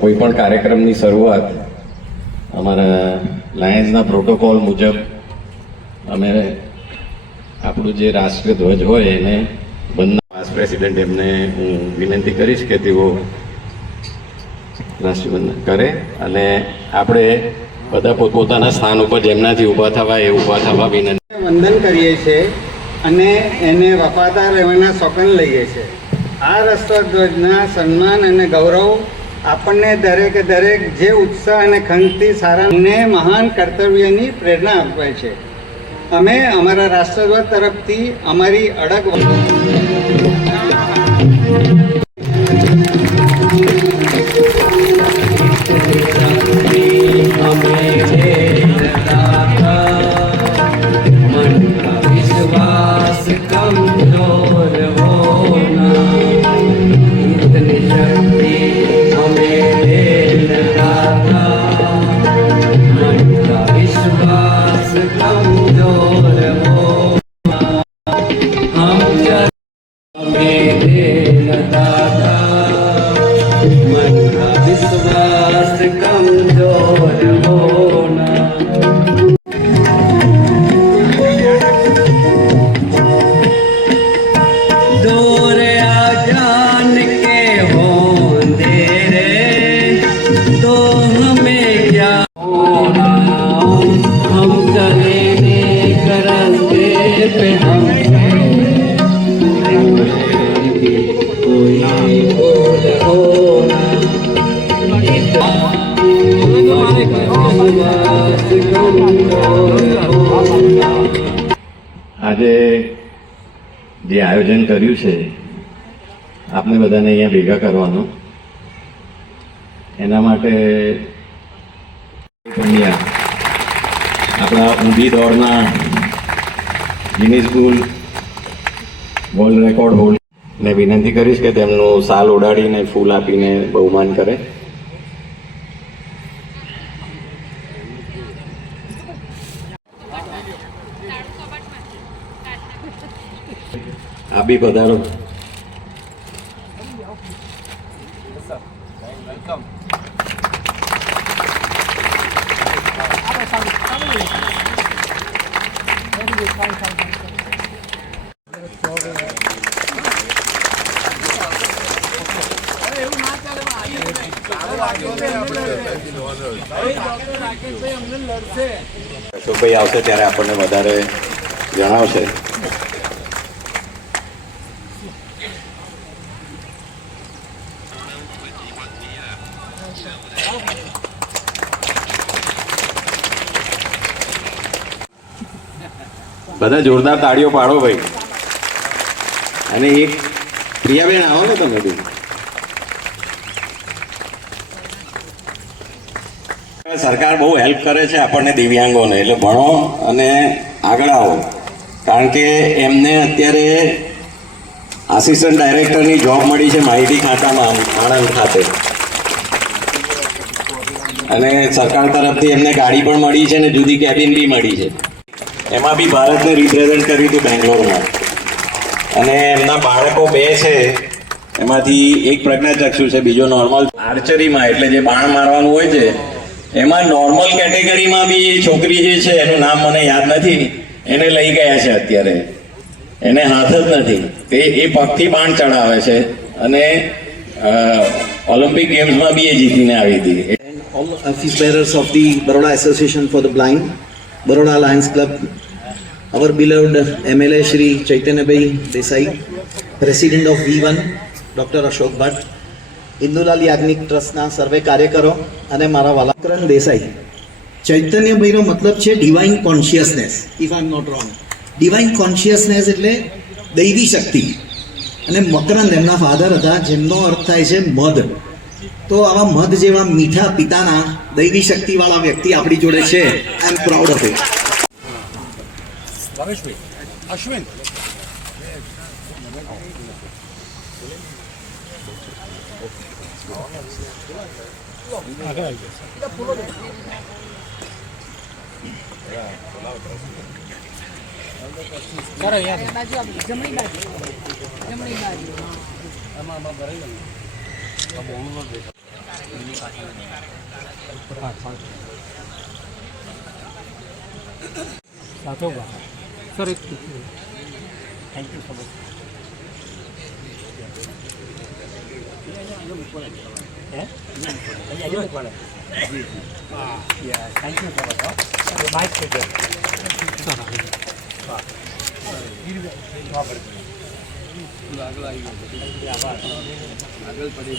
કોઈ પણ કાર્યક્રમની શરૂઆત અમારા લાયન્સના પ્રોટોકોલ મુજબ અમે આપણું જે રાષ્ટ્રધ્વજ હોય એને બંને વાઇસ પ્રેસિડેન્ટ એમને હું વિનંતી કરીશ કે તેઓ રાષ્ટ્રવંદન કરે અને આપણે બધા પોતપોતાના સ્થાન ઉપર જેમનાથી ઊભા થવા એ ઊભા થવા વિનંતી. વંદન કરીએ છીએ અને એને વફાદાર રહેવાના સોગંદ લઈએ છીએ. આ રાષ્ટ્રધ્વજના સન્માન અને ગૌરવ આપણને દરેકે દરેક જે ઉત્સાહ અને ખંતથી સારાને મહાન કર્તવ્યની પ્રેરણા આપે છે. અમે અમારા રાષ્ટ્રધ્વજ તરફથી અમારી અડગ આજે જે આયોજન કર્યું છે, આપને બધાને અહીંયા ભેગા કરવાનું. એના માટે આપણા ઊંધી દોડના Guinness book world record hold ને વિનંતી કરીશ કે તેમનું સાલ ઉડાડીને ફૂલ આપીને બહુમાન કરે. આપ બી પધારો અશોકભાઈ આવશે ત્યારે આપણને વધારે જણાવશે. બધા જોરદાર તાળીઓ પાડો ભાઈ. અને એક પ્રિયાબેન આવો ને તમે બી. સરકાર બહુ હેલ્પ કરે છે આપણને દિવ્યાંગોને, એટલે ભણો અને આગળ આવો. કારણ કે એમને અત્યારે આસિસ્ટન્ટ ડાયરેક્ટરની જોબ મળી છે માહિતી ખાતામાં, આણંદ ખાતે. અને સરકાર તરફથી એમને ગાડી પણ મળી છે અને જુદી કેબિન બી મળી છે. એમાં બી ભારતને રિપ્રેઝન્ટ કર્યું હતું બેંગ્લોરમાં. અને એમના બાળકો બે છે એમાંથી એક પ્રજ્ઞાચક્ષુ છે બીજો નોર્મલ આર્ચરીમાં એટલે જે બાણ મારવાનું હોય છે એમાં નોર્મલ કેટેગરીમાં બી છોકરી જે છે એનું નામ મને યાદ નથી એને લઈ ગયા છે અત્યારે. એને હાથ જ નથી. તે એ પગથી બાણ ચડાવે છે અને ઓલિમ્પિક ગેમ્સમાં બી એ જીતીને આવી હતી. Of the Baroda of for the Blind, Baroda Lions Club, our beloved MLA Shri Chaitanya Bhai Desai, President of V1, Dr. Ashok Bhatt, Indulal Yagnik ટ્રસ્ટના સર્વે કાર્યકરો અને મારા વાલાકરણ દેસાઈ ચૈતન્યભાઈનો મતલબ છે divine consciousness if I am not wrong divine consciousness એટલે દૈવી શક્તિ. અને મકરંદ એમના ફાધર હતા જેમનો અર્થ થાય છે મધ. તો આવા મધ જેવા મીઠા પિતાના દૈવી શક્તિવાળા વ્યક્તિ આપણી જોડે છે. I am proud of it બાજુ આપી જમણી બાજુ જમણી બાજુ સાચો સર એક thank you so much thank you so આગળ પડી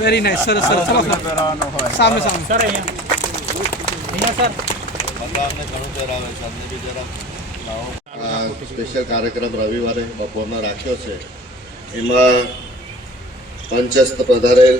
વેરી નાઇસ સર સર ચલો સામે સામે સર અહીંયા. સર આ સ્પેશિયલ કાર્યક્રમ રવિવારે બપોરમાં રાખ્યો છે. એમાં પંચસ્થ પધારેલ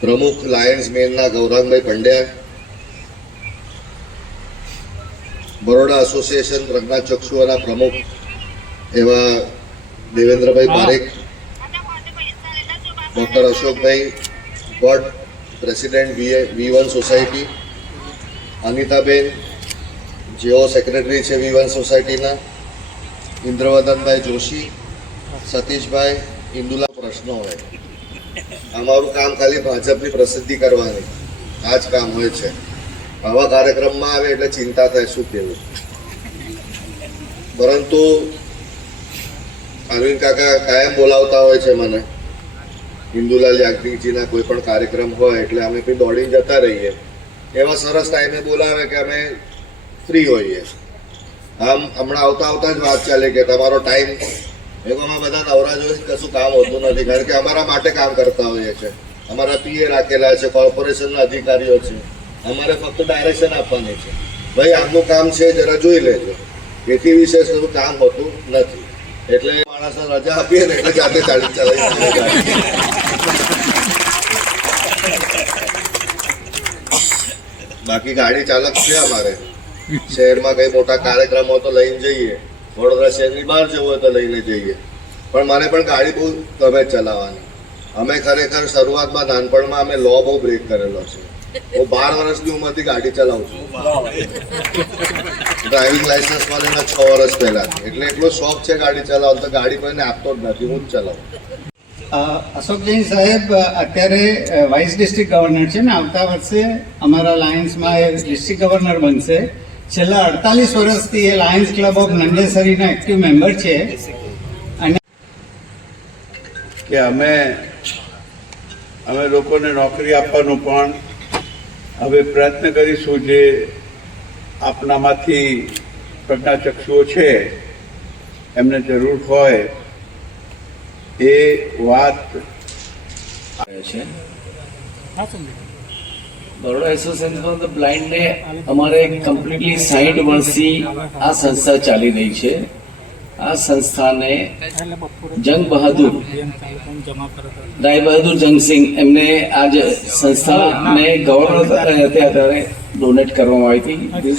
પ્રમુખ લાયન્સ મેનના ગૌરાંગભાઈ પંડ્યા બરોડા એસોસિએશન પ્રજ્ઞાચક્ષુઓના પ્રમુખ એવા Devendrabhai Parekh doctor Ashokbhai Bhatt president V one society Anitaben જેઓ સેક્રેટરી છે વી વન સોસાયટીના ઇન્દ્રવદનભાઈ જોશી સતીશભાઈ ઇન્દુલા પ્રશ્નો હોય અમારું કામ ખાલી ભાજપની પ્રસિદ્ધિ કરવાની. આ જ કામ હોય છે. આવા કાર્યક્રમમાં આવે એટલે ચિંતા થાય, શું કહેવું? પરંતુ અરવિંદ કાકા કાયમ બોલાવતા હોય છે મને. ઇન્દુલાલ યાજ્ઞિકજીના કોઈ પણ કાર્યક્રમ હોય એટલે અમે બી દોડીને જતા રહીએ. એવા સરસ ટાઈમે બોલાવે કે અમે ફ્રી હોઈએ. આમ હમણાં આવતા આવતા જ વાત ચાલે કે તમારો ટાઈમ એમાં બધા નવરા જોઈએ કશું કામ હોતું નથી. કારણ કે અમારા માટે કામ કરતા હોઈએ છે. અમારા પીએ રાખેલા છે, કોર્પોરેશનના અધિકારીઓ છે. અમારે ફક્ત ડાયરેક્શન આપવાની છે. ભાઈ, આમનું કામ છે, જરા જોઈ લેજો. એથી વિશેષ કશું કામ હોતું નથી. એટલે માણસને રજા આપીએ ને એટલે જાતે ચાલી ચલાવી બાકી ગાડી ચાલક છે અમારે. શહેરમાં કઈ મોટા કાર્યક્રમ હોય તો લઈને જઈએ. વડોદરા શહેરની બહાર જવું હોય તો લઈને જઈએ. પણ મને પણ ગાડી બહુ ગમે ચલાવવાની. અમે ખરેખર શરૂઆતમાં નાનપણમાં અમે લો બહુ બ્રેક કરેલો છે. હું બાર વર્ષની ઉંમરથી ગાડી ચલાવું છું. ડ્રાઇવિંગ લાયસન્સ મળીને છ વર્ષ પહેલા એટલે એટલો શોખ છે ગાડી ચલાવવાનો તો ગાડી કોઈને આપતો જ નથી હું જ ચલાવું. અશોક જૈન સાહેબ અત્યારે વાઇસ ડિસ્ટ્રિક્ટ ગવર્નર છે ને આવતા વર્ષે અમારા લાયન્સમાં એ ડિસ્ટ્રિક્ટ ગવર્નર બનશે. છેલ્લા અડતાલીસ વર્ષથી એ લાયન્સ ક્લબ ઓફ નંદેસરીના એક્ટિવ મેમ્બર છે. અને કે અમે અમે લોકોને નોકરી આપવાનું પણ હવે પ્રયત્ન કરીશું જે આપનામાંથી પ્રજ્ઞાચક્ષુઓ છે એમને જરૂર હોય એ વાત છે. બરોડા એસોસિએશન ઓફ ધ બ્લાઇન્ડને અમારે કમ્પ્લીટલી સાઈઠ વર્ષથી આ સંસ્થા ચાલી રહી છે. આ સંસ્થાને જંગ બહાદુર રાય બહાદુર જંગસિંહ એમને આજ સંસ્થાને ગવર્નર ત્યારે ડોનેટ કરવામાં આવી હતી.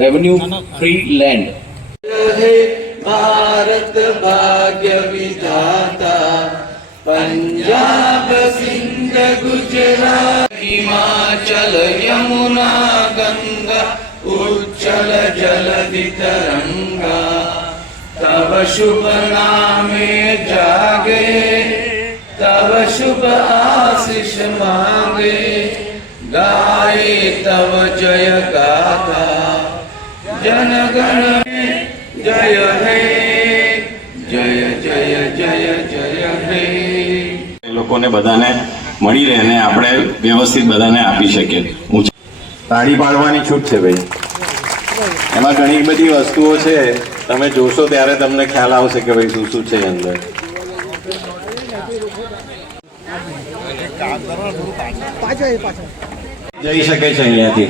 રેવન્યુ ફ્રી લેન્ડ ભારત ભાગ્ય વિધાતા પંજાબ સિંધ ગુજરાત હિમાચલ યમુના ગંગા ઉચ્ચલ જલધિ તરંગા તવ શુભ નામે જાગે તવ શુભ આશિષ માંગે ગાય તવ જય ગાથા જનગણ જય હે જય જય જય જય હે એ લોકોને બધાને મળી રહે ને આપણે વ્યવસ્થિત બધાને આપી શકીએ. તાળી પાડવાની છૂટ છે ભાઈ. એમાં ઘણી બધી વસ્તુઓ છે. તમે જોશો ત્યારે તમને ખ્યાલ આવશે કે ભાઈ શું શું છે અંદર. જઈ શકે છે અહીંયાથી.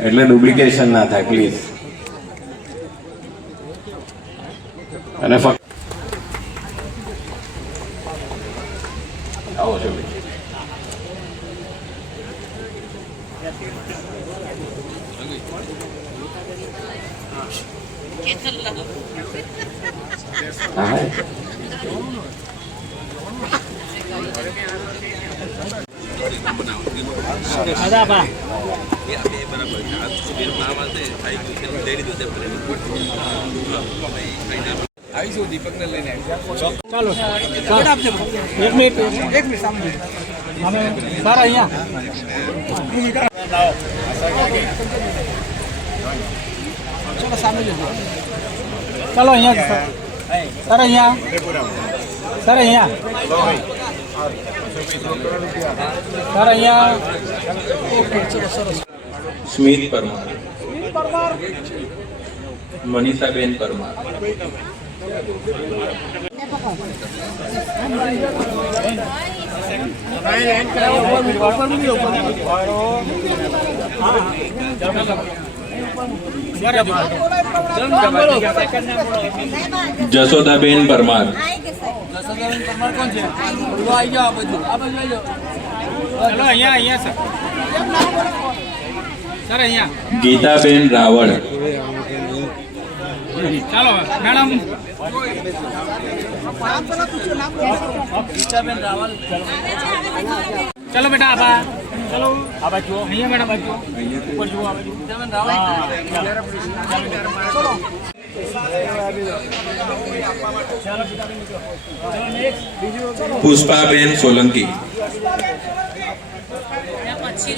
એટલે ડુપ્લિકેશન ના થાય પ્લીઝ અને ફક્ત ચાલો ચાલો આપજો એક મિનિટ એક મિનિટ સામે અમે સર અહીંયા ચલો સામે જજો ચાલો અહીંયા સર સર અહીંયા સર અહીંયા સર અહીંયા ઓકે ચલો સરસ સ્મિત પરમાર મનીષાબેન પરમાર જશોદાબેન પરમાર ચલો અહીંયા અહીંયા સર સર અહીંયા ગીતાબેન રાવળ ચાલો મેડમ ચલો બેટા આબા ચલો આ બાજુ અહીંયા મેડમ બાજુ ઉપર જુઓ આ બાજુ. પુષ્પાબેન સોલંકી. પછી